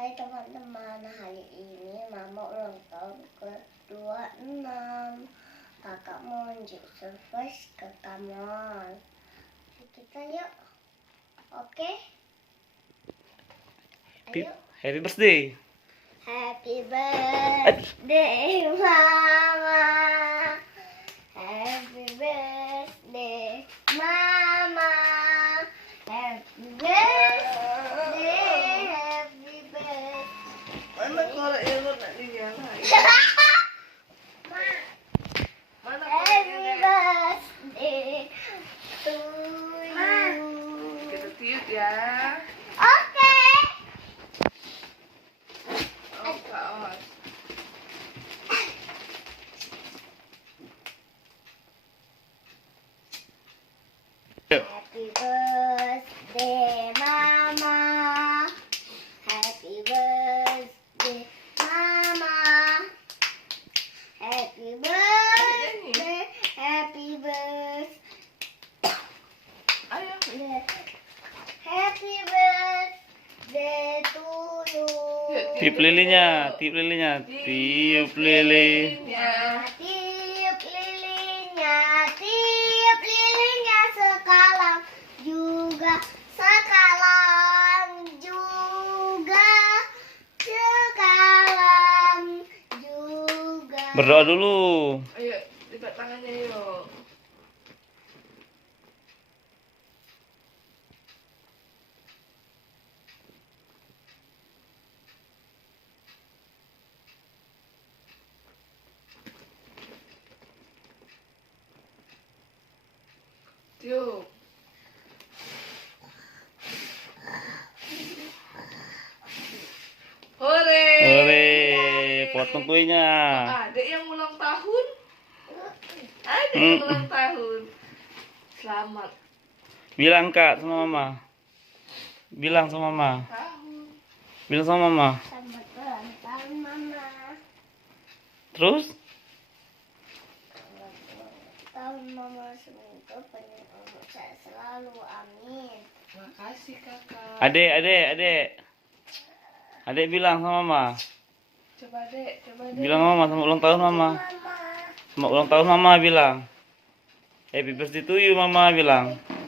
Hai teman-teman, hari ini Mama ulang tahun ke-26. Kakak mau nunjuk surprise ke kamu. Kita yuk. Oke? Ayo. Happy birthday. Happy birthday, Mama. Happy birthday, Mama. Happy birthday. Happy birthday. Mana korek yang lo nak dinyalain? Mana korek Happy yang birthday to you. kita tiup ya? Oke. Oh, kaos. Happy birthday, Mama. Happy birthday, Mama. Happy birthday. Happy birthday. Ayo. Happy birthday to you. Tiup lilinnya, tiup lilinnya, tiup lilin. Ya. Tiup lilinnya, tiup lilinnya sekarang juga, sekarang juga, sekarang juga. Berdoa dulu. Ayo, lipat tangannya yuk. Tiup. Hore. Hore, potong kuenya. Adik yang ulang tahun. Adik yang ulang tahun. Selamat Bilang Kak sama Mama. Bilang sama Mama. tahun. Bilang sama Mama. Selamat ulang tahun, Mama. Terus? Selamat ulang tahun, Mama. Semoga panjang umur saya selalu. Amin. Makasih kakak. Adek. Adek bilang sama Mama. Coba dek. Bilang Mama sama ulang tahun Mama. Mama. Sama ulang tahun Mama bilang. Happy birthday to you Mama bilang. Mama.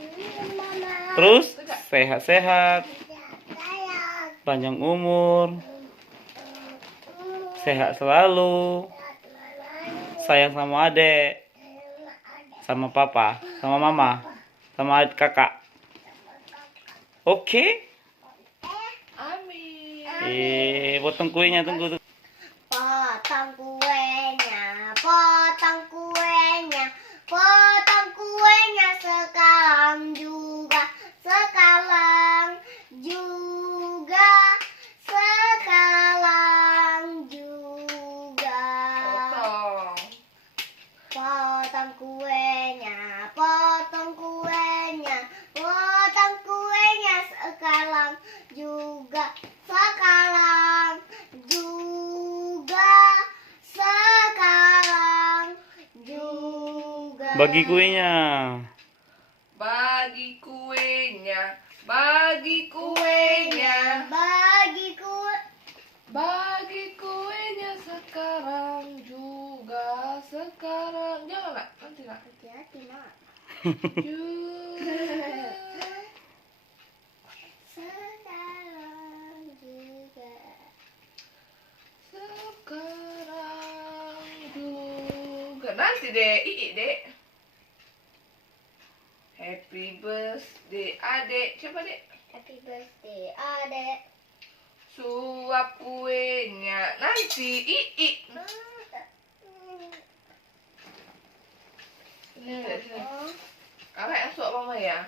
Terus sehat-sehat, Sayang. panjang umur, sehat selalu, sayang sama adek, sama papa, sama mama, sama kakak. Oke? Amin. Potong kuenya, tunggu. Potong kuenya, potong kuenya, potong kuenya sekarang juga, sekarang juga, sekarang juga. Potong. Potong kuenya, potong kuenya, potong kuenya sekarang juga, sekarang juga, sekarang juga. Bagi kuenya. Bagi kuenya. Bagi kuenya. Bagi kue. Bagi kuenya sekarang juga. Sekarang. Jangan nak. Nanti nak. Hati-hati, Nak. Juga. Sekarang juga. Sekarang juga. Nanti dek. Dek. Happy birthday adek. Coba dek. Happy birthday, Adek. Suap kuenya. Nanti. Nah. Ini dek. Kakak yang suap mama ya.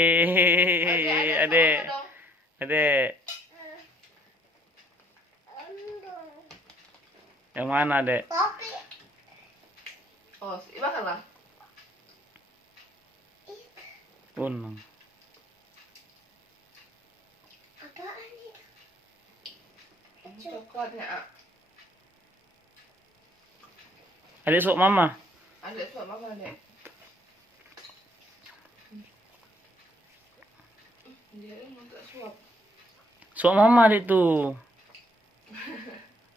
Yeay, adek. Dong. Adek. Yang mana adek? Kopi. Oh, makan lah. Unang. Apaan itu? Coklatnya. Adek sok Mama. Ada suap mama dek. Dia mau tak suap. Suap mama dek tuh.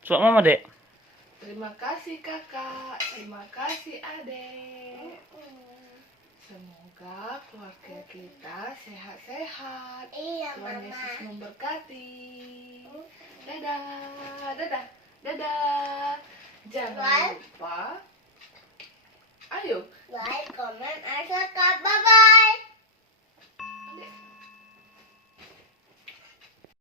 Suap mama dek. Terima kasih kakak, terima kasih adek. Semoga keluarga kita sehat-sehat. Iya, Tuhan Mama. Yesus memberkati. Dadah, dadah, dadah. Jangan Like. lupa. Ayo. Like, comment, and subscribe. Bye-bye.